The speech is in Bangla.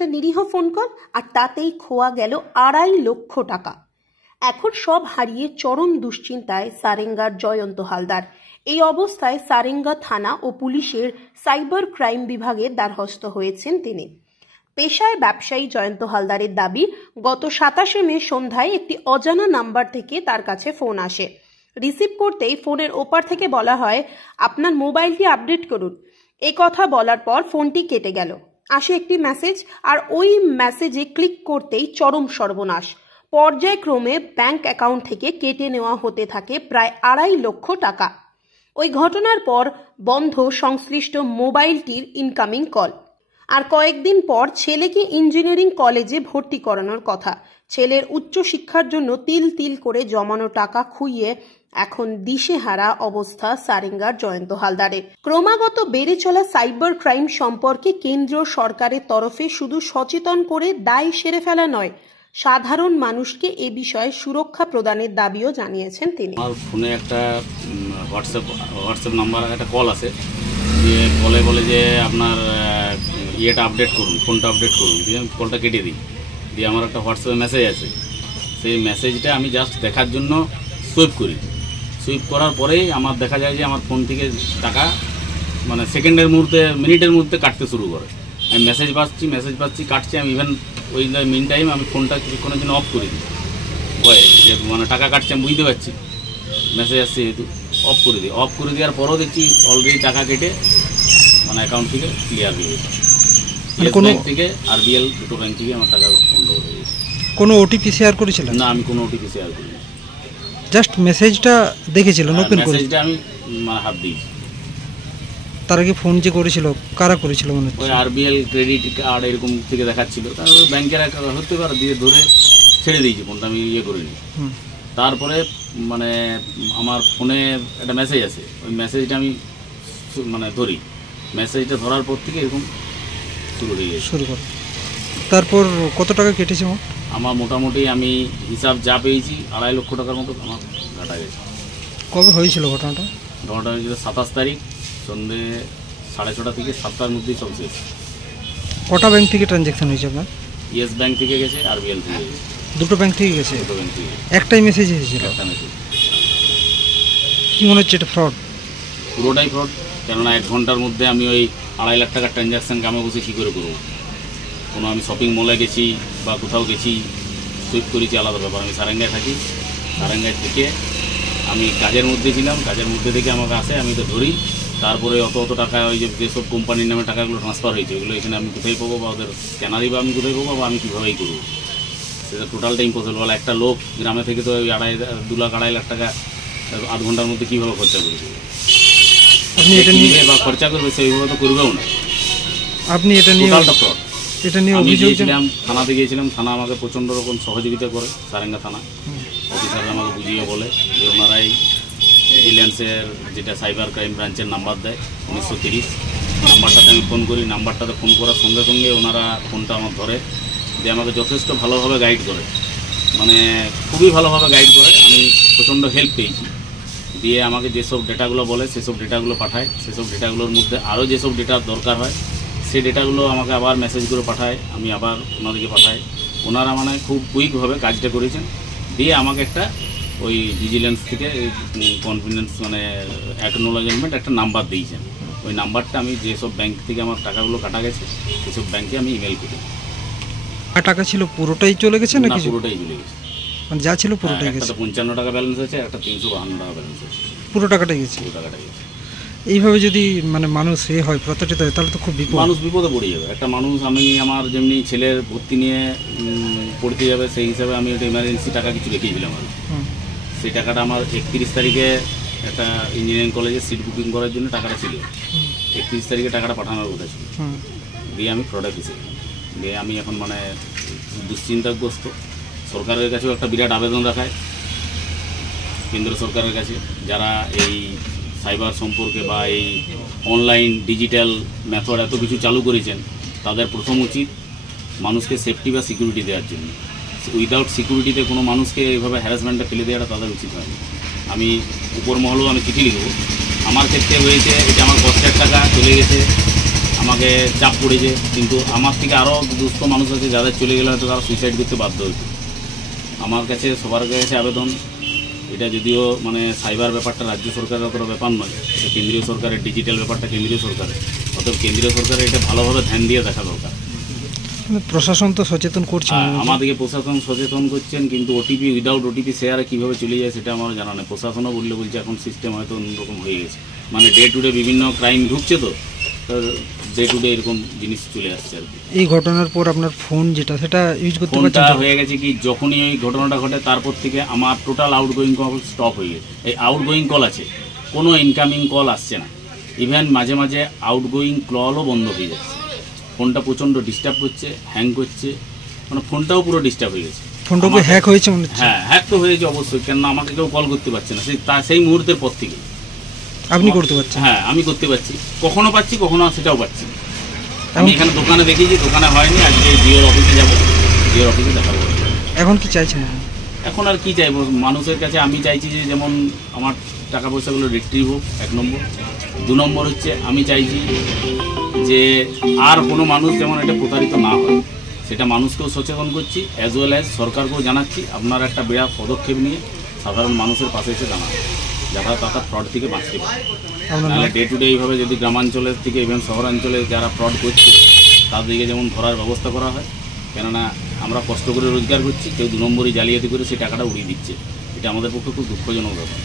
একটা নিরীহ ফোন কল, আর তাতেই খোয়া গেল 2.5 লক্ষ টাকা। এখন সব হারিয়ে চরম দুশ্চিন্তায় সারেঙ্গার জয়ন্ত হালদার। এই অবস্থায় সারেঙ্গা থানা ও পুলিশের সাইবার ক্রাইম বিভাগের দ্বারস্থ হয়েছেন তিনি। পেশায় ব্যবসায়ী জয়ন্ত হালদারের দাবি, গত 27 মে সন্ধ্যায় একটি অজানা নাম্বার থেকে তার কাছে ফোন আসে। রিসিভ করতেই ফোনের ওপার থেকে বলা হয়, আপনার মোবাইলটি আপডেট করুন। এই কথা বলার পর ফোনটি কেটে গেল। আসে একটি মেসেজ, আর ওই মেসেজে ক্লিক করতেই চরম সর্বনাশ। পর্যায়ক্রমে ব্যাংক অ্যাকাউন্ট থেকে কেটে নেওয়া হতে থাকে প্রায় 2.5 লক্ষ টাকা। ওই ঘটনার পর বন্ধ সংশ্লিষ্ট মোবাইলটির ইনকামিং কল। আর কয়েকদিন পর ছেলেকে ইঞ্জিনিয়ারিং কলেজে ভর্তি করানোর কথা। ছেলের উচ্চশিক্ষার জন্য তিল তিল করে জমানো টাকা খুইয়ে এখন দিশেহারা অবস্থা সারেঙ্গার জয়ন্ত হালদারের। ক্রমাগত বেড়ে চলা সাইবার ক্রাইম সম্পর্কে কেন্দ্রীয় সরকারের তরফে শুধু সচেতন করে দায় সেরে ফেলা নয়, সাধারণ মানুষকে এ বিষয়ে সুরক্ষা প্রদানের দাবিও জানিয়েছেন তিনি। আমার ফোনে একটা হোয়াটসঅ্যাপ নাম্বার একটা কল আসে, যে কলে বলে যে আপনার ইয়েটা আপডেট করুন, ফোনটা আপডেট করুন। দিয়ে আমি কলটা কেটে দিই। দিয়ে আমার একটা হোয়াটসঅ্যাপে মেসেজ আছে, সেই মেসেজটা আমি জাস্ট দেখার জন্য সুইপ করি। সুইপ করার পরেই আমার দেখা যায় যে আমার ফোন থেকে টাকা মানে সেকেন্ডের মধ্যে, মিনিটের মধ্যে কাটতে শুরু করে। আমি মেসেজ পাচ্ছি কাটছি। আমি ইভেন ওই মিন টাইম আমি ফোনটা কিছুক্ষণের জন্য অফ করে দিই, ভয়ে যে মানে টাকা কাটছে আমি বুঝতে পারছি, মেসেজ আসছে যেহেতু অফ করে দিই। অফ করে দেওয়ার পরও দেখছি অলরেডি টাকা কেটে মানে অ্যাকাউন্ট থেকে ক্লিয়ার হয়ে গেছে। ইয়েস ব্যাংক থেকে RBL দুটো ব্যাংক থেকে আমার টাকা বন্ধ হয়ে গেছে। কোনো ওটিপি শেয়ার করেছিলেন? না, আমি কোনো ওটিপি শেয়ার করিনি। জাস্ট মেসেজটা দেখেছিলেন, ওপেন করে মেসেজটা আমি হাত দিয়েছি। তার আগে ফোন যে করেছিল, কারা করেছিল মনে হচ্ছে? ওই RBL ক্রেডিট কার্ড এরকম থেকে দেখাচ্ছিল, তারপরে ব্যাংকের হতে পারে দিয়ে ধরে ছেড়ে দিয়েছি ফোনটা, আমি ইয়ে করিনি। তারপরে মানে আমার ফোনে একটা মেসেজ আছে, ওই মেসেজটা আমি মানে ধরি। মেসেজটা ধরার পর থেকে এরকম শুরু করে। তারপর কত টাকা কেটেছে? আমার মোটামুটি আমি হিসাব যা পেয়েছি 2.5 লক্ষ টাকার মতো আমার কাটা গেছে। কবে হয়েছিল ঘটনাটা? ঘটনাটা হয়েছিল 27 তারিখ সন্ধ্যে 6:30 থেকে 7টার মধ্যেই সব শেষ। কটা ব্যাংক থেকে ট্রানজ্যাকশন হয়েছে আপনার? ইয়েস ব্যাংক থেকে গেছে, RBL থেকে গেছে। দুটো ব্যাংক থেকে গেছে? দুটো ব্যাংক থেকে। একটাই মেসেজ এসেছিল? একটা মেসেজ। কি মনে হচ্ছে এটা ফ্রড? পুরোটাই ফ্রড, কেননা 1 ঘন্টার মধ্যে আমি ওই 2.5 লাখ টাকার ট্রানজ্যাকশান গ্রামে বসে কী করে করবো? কোনো আমি শপিং মলে গেছি বা কোথাও গেছি, সুইপ করেছি, আলাদা ব্যাপার। আমি সারেঙ্গায় থাকি, সারেঙ্গায় থেকে আমি কাজের মধ্যে ছিলাম, কাজের মধ্যে থেকে আমাকে আসে, আমি তো ধরি। তারপরে অত টাকা ওই যেসব কোম্পানির নামে টাকাগুলো ট্রান্সফার হয়েছে, ওইগুলো এখানে আমি কোথায় পাবো, বা ওদের স্ক্যানারই বা আমি কোথায় পাবো, বা আমি কীভাবেই করবো? সেটা টোটালটা ইম্পসিবল। একটা লোক গ্রামে থেকে তো ওই 2 লাখ 2.5 লাখ টাকা 8 ঘন্টার মধ্যে কীভাবে খরচা করবে? আপনি এটা নিয়ে বা খরচা করবে সেইভাবে তো করবেও না। আপনি এটা নিয়ে টোটালটা ফ্রড। আমি গিয়েছিলাম, থানাতে গিয়েছিলাম। থানা আমাকে প্রচণ্ড রকম সহযোগিতা করে, সারেঙ্গা থানা অফিসাররা আমাকে বুঝিয়ে বলে যে ওনারাই ভিজিলেন্সের যেটা সাইবার ক্রাইম ব্রাঞ্চের নাম্বার দেয় 1930, নাম্বারটাতে আমি ফোন করি। নাম্বারটাতে ফোন করার সঙ্গে সঙ্গে ওনারা ফোনটা আমার ধরে দিয়ে আমাকে যথেষ্ট ভালোভাবে গাইড করে, মানে খুবই ভালোভাবে গাইড করে। আমি প্রচণ্ড হেল্প পেয়েছি। দিয়ে আমাকে যেসব ডেটাগুলো বলে সেসব ডেটাগুলো পাঠায়। সেসব ডেটাগুলোর মধ্যে আরও যেসব ডেটা দরকার হয় সেই ডেটাগুলো আমাকে আবার মেসেজ করে পাঠায়, আমি আবার ওনাদেরকে পাঠাই। ওনারা মানে খুব কুইকভাবে কাজটা করেছেন। দিয়ে আমাকে একটা ওই ভিজিলেন্স থেকে কনফিডেন্স মানে অ্যাকনোলেজমেন্ট একটা নাম্বার দিয়েছেন। ওই নাম্বারটা আমি যেসব ব্যাংক থেকে আমার টাকাগুলো কাটা গেছে সেসব ব্যাংকে আমি ইমেল করি। আর টাকা ছিল পুরোটাই চলে গেছে না? নাকি পুরোটাই চলে গেছে, মানে যা ছিল পুরোটাই গেছে। একটা 55 টাকা ব্যালেন্স আছে, একটা 352 টাকা ব্যালেন্স আছে। পুরো টাকাটাই গেছে? পুরো টাকাটাই গেছে। এইভাবে যদি মানে মানুষ হয় প্রতারিত হয় তাহলে তো খুব বিপদ। মানুষ বিপদে পড়ে যাবে। একটা মানুষ, আমি আমার যেমনি ছেলের ভর্তি নিয়ে পড়তে যাবে সেই হিসাবে আমি একটা ইমার্জেন্সি টাকা কিছু রেখেছিলাম। আর সেই টাকাটা আমার 31 তারিখে একটা ইঞ্জিনিয়ারিং কলেজে সিট বুকিং করার জন্য টাকাটা ছিল। 31 তারিখে টাকাটা পাঠানোর কথা ছিল। দিয়ে আমি ফ্রডে ফেসেছিলাম। দিয়ে আমি এখন মানে দুশ্চিন্তাগ্রস্ত। সরকারের কাছেও একটা বিরাট আবেদন রাখায় কেন্দ্র সরকারের কাছে, যারা এই সাইবার সম্পর্কে বা এই অনলাইন ডিজিটাল মেথড এত কিছু চালু করেছেন, তাদের প্রথম উচিত মানুষকে সেফটি বা সিকিউরিটি দেওয়ার জন্য। উইদাউট সিকিউরিটিতে কোনো মানুষকে এইভাবে হ্যারাসমেন্টে ফেলে দেওয়াটা তাদের উচিত হয়নি। আমি উপর মহলেও আমি চিঠি লিখব। আমার ক্ষেত্রে হয়েছে এটা, আমার কষ্টের টাকা চলে গেছে, আমাকে চাপ পড়েছে, কিন্তু আমার থেকে আরও দুস্থ মানুষ আছে যাদের চলে গেলে হয়তো তারা সুইসাইড করতে বাধ্য হয়েছে। আমার কাছে সবার কাছে আবেদন, এটা যদিও মানে সাইবার ব্যাপারটা রাজ্য সরকারের অতটা ব্যাপার নয়, এটা কেন্দ্রীয় সরকারের, ডিজিটাল ব্যাপারটা কেন্দ্রীয় সরকারের, অতএব কেন্দ্রীয় সরকারের এটা ভালোভাবে ধ্যান দিয়ে দেখা দরকার। প্রশাসন তো সচেতন করছে। আমাদেরকে প্রশাসন সচেতন করছেন, কিন্তু ওটিপি উইদাউট ওটিপি শেয়ারে কীভাবে চলে যায় সেটা আমার জানা নেই। প্রশাসনও বলছে এখন সিস্টেম হয়তো অন্যরকম হয়ে গেছে, মানে ডে টু ডে বিভিন্ন ক্রাইম ঢুকছে, তো ডে টু ডে এরকম জিনিস চলে আসছে আর কি। এই ঘটনার পর আপনার ফোন যেটা সেটা ইউজ করতে পারছেন? ফোনটা হয়ে গেছে কি, যখনই ওই ঘটনাটা ঘটে তারপর থেকে আমার টোটাল আউটগোয়িং কল স্টপ হয়ে গেছে। এই আউটগোয়িং কল আছে, কোনো ইনকামিং কল আসছে না, ইভেন মাঝে মাঝে আউটগোয়িং কলও বন্ধ হয়ে যাচ্ছে। ফোনটা প্রচণ্ড ডিস্টার্ব করছে, হ্যাং করছে, মানে ফোনটাও পুরো ডিস্টার্ব হয়ে গেছে। ফোনটা কি হ্যাক হয়েছে মনে হচ্ছে? হ্যাঁ, হ্যাক তো হয়েছে অবশ্যই, কেননা আমাকে কেউ কল করতে পারছে না সেই মুহূর্তের পর থেকে। আপনি করতে পারছেন? হ্যাঁ, আমি করতে পারছি, কখনো পাচ্ছি কখনো সেটাও পাচ্ছি। আমি এখানে দোকানে দেখিয়েছি, দোকানে হয়নি, আজকে জিওর অফিসে যাবো, জিওর অফিসে দেখা করবো। এখন কি চাইছেন? এখন আর কি চাইবো, মানুষের কাছে আমি চাইছি যে যেমন আমার টাকা পয়সাগুলো রিট্রিভ হোক, 1 নম্বর। 2 নম্বর হচ্ছে আমি চাইছি যে আর কোনো মানুষ যেমন এটা প্রতারিত না হয়, সেটা মানুষকেও সচেতন করছি, অ্যাজ ওয়েল অ্যাজ সরকারকেও জানাচ্ছি আপনারা একটা বিরাট পদক্ষেপ নিয়ে সাধারণ মানুষের পাশে এসে জানান, যারা তারা ফ্রড থেকে বাঁচতে পারে। নাহলে ডে টু ডে এইভাবে যদি গ্রামাঞ্চলের থেকে ইভেন শহরাঞ্চলে যারা ফ্রড করছে তাদেরকে যেমন ধরার ব্যবস্থা করা হয়, কেননা আমরা কষ্ট করে রোজগার করছি, কেউ 2 নম্বরই জালিয়াতি করে সেই টাকাটা উড়িয়ে দিচ্ছে, এটা আমাদের পক্ষে খুব দুঃখজনক ব্যাপার।